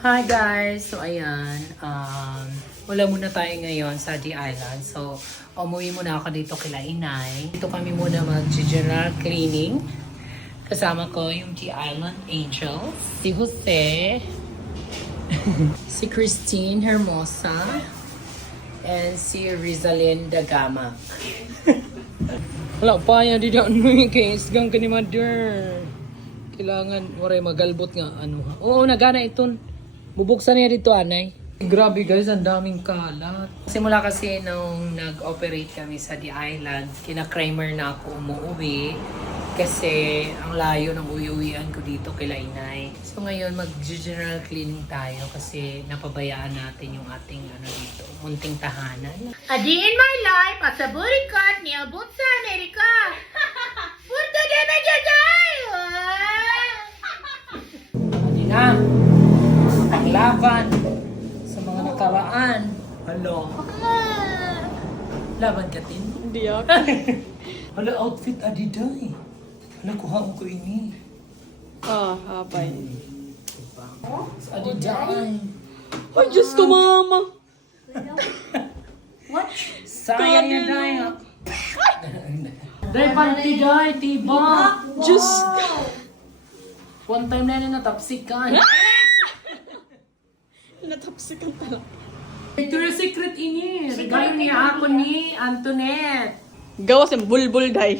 Hi guys! So ayan, wala muna tayo ngayon sa The Island. So umuwi muna ako dito kila Inay. Dito kami muna mag-general cleaning. Kasama ko yung The Island Angels. Si Jose. Si Christine Hermosa. And si Rizalyn Dagama. Wala pa yan, di daan mo yung case. Gang ka ni mother. Kailangan, waray magalbot nga. Ano ha? Oo, nagana iton. Bubuksan niya dito, anay. Grabe guys, ang daming kalat. Simula kasi nung nag-operate kami sa The Island, kina-Kramer na ako umuwi. Kasi ang layo ng uwi-uwian ko dito kila Inay. So ngayon, mag-general cleaning tayo kasi napabayaan natin yung ating dito, munting tahanan. A day in my life as a bodyguard niabot sa Amerika. Punta din na dyan tayo. Hindi na. Ang laban sa mga nakaraan. Hello. Laban ka din? Hindi ako. Hala, outfit adiday. Hala, kuhaan ko ini. Hapay. Sa adiday. Ay, Diyos ko, mama. What? Sayang yan, day. Day, panty, day, tiba. Diyos ko. One time na yun natapsikan. Natapsikan talaga. Victoria's Secret ini. Regalo niya ako ni Antoinette. Gawas yung bulbul, day.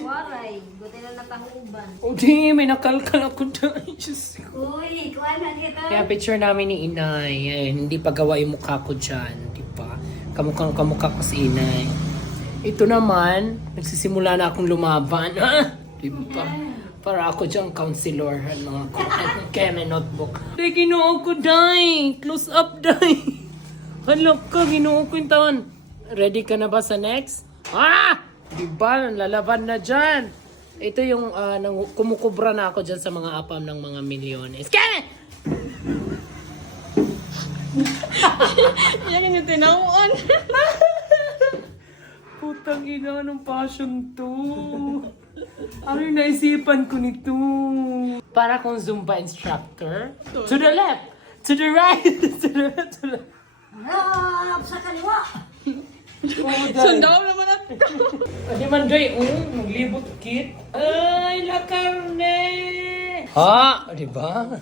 Waray, buti na natahuban. O di, may nakalkal ako dahil. Diyos ko. Uy, kuha na kita. Kaya picture namin ni Inay. Hindi pa gawa yung mukha ko dyan. Di ba? Kamukha ko si Inay. Ito naman, nagsisimula na akong lumaban. Di ba? Para ako dyan, counselor. Kaya may notebook. Day, ginoo ko, day. Close up, day. Halak ka, ginoo ko yung tawan. Ready ka na ba sa next? Di ba? Lalaban na dyan. Ito yung kumukubra na ako dyan sa mga apam ng mga milyones. Kaya! Yan yung tinawaan. Putang ina ng passion to. Ano yung naisipan ko nito? Para akong Zumba instructor. To the left! To the right! To the left! To the left! Sa kaliwa. Sundaw naman at Adi man day, maglibot kit. Ay, la carne! Di ba?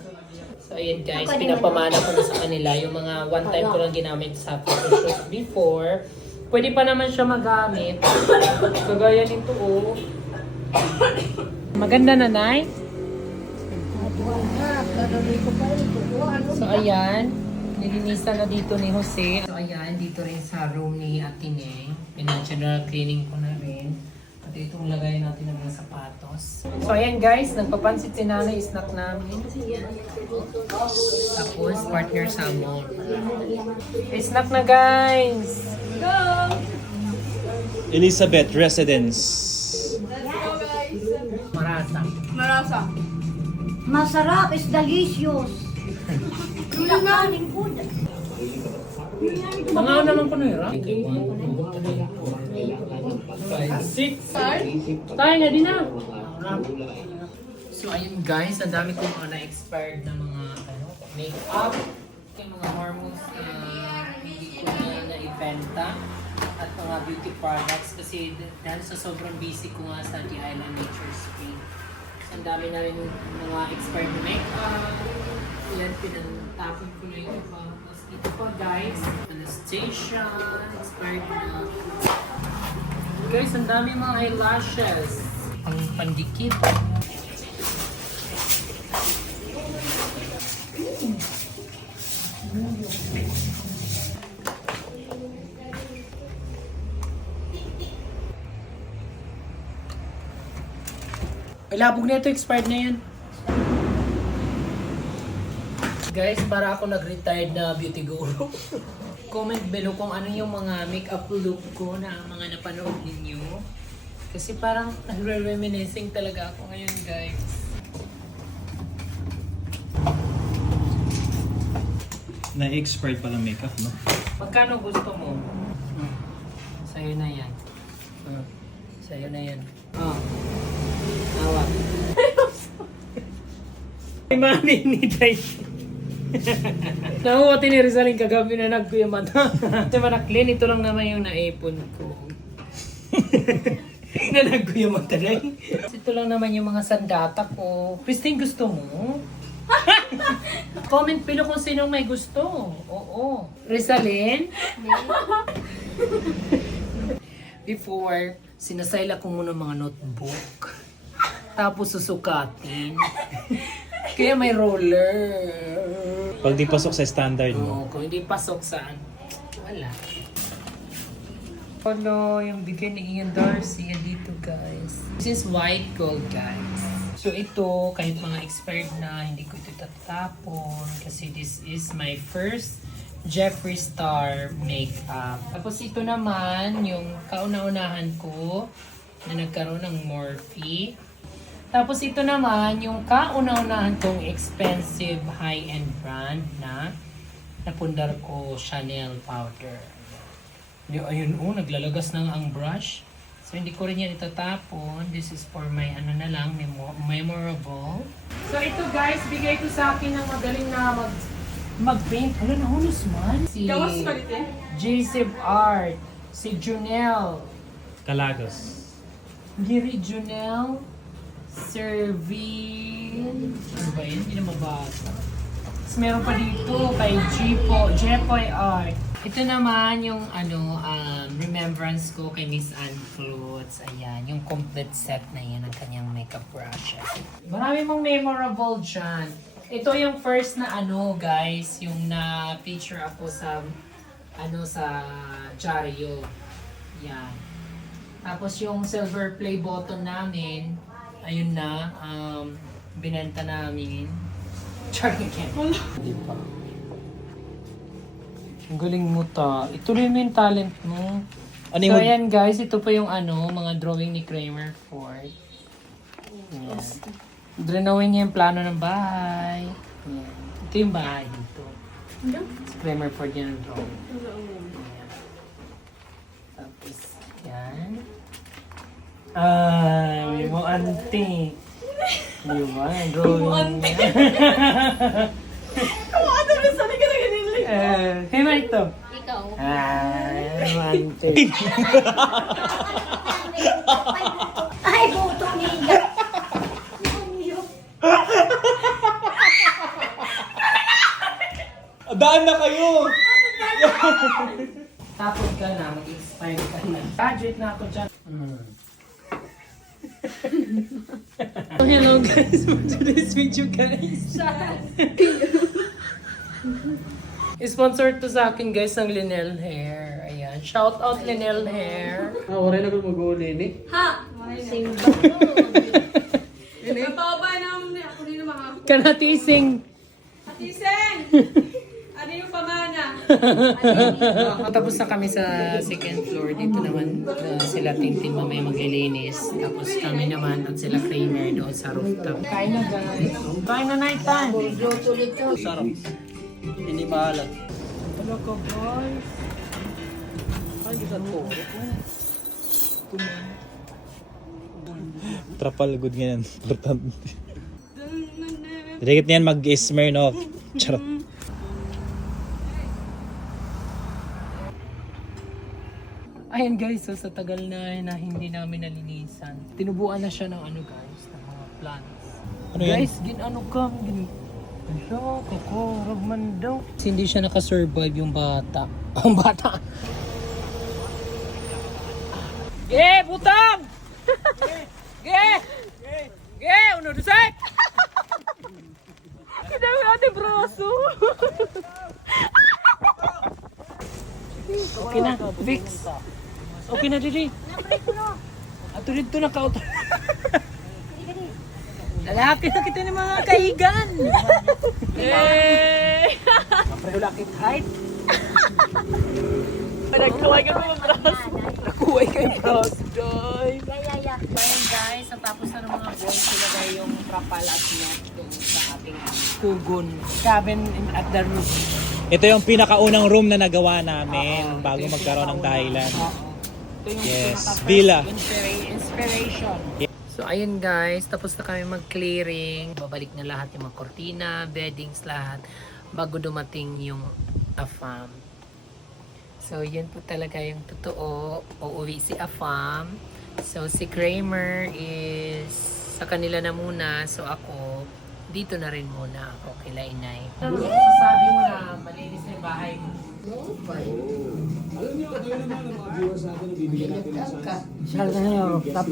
So ayan guys, pinapamana ko na sa kanila yung mga one time ko lang ginamit sa photoshoot before. Pwede pa naman siya magamit. Kagaya nito, oh. Maganda na, Nay? So ayan, nilinisan na dito ni Jose. So ayan, dito rin sa room ni Atine. Pina-general cleaning ko na rin. At itong lagay natin ng mga sapatos. So ayan guys, nagpapansit si nanay, snack namin. Tapos partner salmon. Snack na guys! Elizabeth Residence. Marasa. Marasa. Masarap, is delicious. Tulakanin po. Mga naman ko na yun, ha? 5, 6. Tayo na din na. So ayun guys, ang dami kong mga na-expired na mga make-up. Yung mga hormones na hindi ko na na-ibenta. At mga beauty products kasi dahil sa sobrang busy ko nga sa The Island Nature Spring. So ang dami na rin mga expired na make-up. Yan, pinatapon ko na yung iba. Tapos ito pa guys, Anastasia, expired na. Guys, ang dami mga eyelashes. Ang pandikit. Ay, labog na ito, expired na yan. Guys, para ako nag-retired na beauty guru. Comment below kung ano yung mga makeup look ko na mga napanood ninyo. Kasi parang nagre-reminiscing talaga ako ngayon, guys. Na-expired palang makeup, no? Magkano gusto mo? Sa'yo na yan. Sa'yo na yan. Hawak. May money ni Day. Nakuha ni Rizalin kagabi na nagkuyaman. Diba na-clean? Ito lang naman yung naipon ko. Na nagkuyaman talaga. Ito lang naman yung mga sandata ko. Christine, gusto mo? Comment below kung sino may gusto. Oo. Rizalin? Before, sinasayla ko muna mga notebook. Tapos susukatin. Kaya may roller. Pag di pasok sa standard mo. Oo, kung hindi pasok saan, wala. Hello, yung bigay ni Ian Darcy. Yan dito, guys. This is white gold, guys. So ito, kahit mga expired na, hindi ko ito tatapon. Kasi this is my first Jeffree Star makeup. Tapos ito naman, yung kauna-unahan ko na nagkaroon ng Morphe. Tapos ito naman, yung kauna-unahan kong expensive high-end brand na napundar ko Chanel powder. Ayun, naglalagas na ang brush. So hindi ko rin yan itatapon. This is for my memorable. So ito guys, bigay ito sa akin ng magaling na mag-paint. Ano na, hunos man? Si Gawas palit eh. J-Sib Art. Si Junel. Kalagos. Giri Junel. Servin. Ano ba yun? Hindi na mabasa. Tapos meron pa dito kay Jepoy Art. Ito naman yung remembrance ko kay Miss Anne Flutes. Ayan, yung complete set na yan ng kanyang makeup brushes. Marami mong memorable dyan. Ito yung first na guys, yung na-feature ako sa sa Chario. Yan. Tapos yung silver play button namin, ayun na, binenta namin. Chario again. Diba? Ang galing mo ta. Ituloy mo yung talent mo. Ano So yung ayan guys, ito pa yung mga drawing ni Kramer Ford. Ayan. Drawing niya yung plano ng bahay. Ayan. Ito yung bahay dito. Si Kramer Ford yan ang drawing. Ayan. Tapos, yan. Ay, mo auntie. Di ba? Yung drawing niya. Ano na sana ka na ganili? Sino ito? Ikaw. Ay, mo auntie. Ay, buto niya. Daan na kayo! Tapos ka na, mag-expire ka na. Graduate na ako dyan. Hello guys, for today's video guys. Sponsored to sa akin guys ng Linel Hair. Ayan, shout out Linel Hair. Wala na kung mag-uuli ni. Ha! Simba. Nagpapaba naman ako rin naman ako. Kanatising. Atiseng! Ano yung pamana? Tapos na kami sa second floor. Dito naman sila Tintin mamaya maglilinis. Tapos kami naman at sila Kramer doon sa rooftop. Kain na guys. Kain na night time. Sarap. Hindi maalat. Hello ko guys. Ay, gisan ko. Trapal good nga yan. Importante. Direct niyan mag-Smirnoff. Charot. Ayan guys, so sa tagal na hindi namin nalinisan. Tinubuan na siya ng guys, ng mga plants. Ano yan? Guys, kakorag man daw. Hindi siya nakasurvive yung bata. Ang bata. Butang! Uno, dusay! Kinawi ate braso! Okay na, fix. Okay na, Didi. Ato dito na ka. Lalaki na kita ng mga kaigan. Pre-ulakit height. Nagkaway ka ng braso. Nakuhay kayo, bros. Joy. Yaya. Ayan guys, natapos na ng mga boys. Ilagay yung trapal at net doon sa ating kugon. Cabin at the roof. Ito yung pinakaunang room na nagawa namin Oo, bago ito yung magkaroon ng pinakauna. dahilan. Oo. Ito yung Yes, pinaka-first villa. Inspiration. So ayun guys, tapos na kami mag-clearing. Babalik na lahat yung mga kortina, beddings, lahat. bago dumating yung Afam. So, yun po talaga yung totoo. Uuwi si Afam. So, si Kramer is sa kanila na muna. So, ako, dito na rin muna ako kila inay. Sabi mo na malinis na yung bahay mo. Alam niyo, kayo naman ang mga viewers natin na bibigyan natin ng chance. Siya na yung rooftop.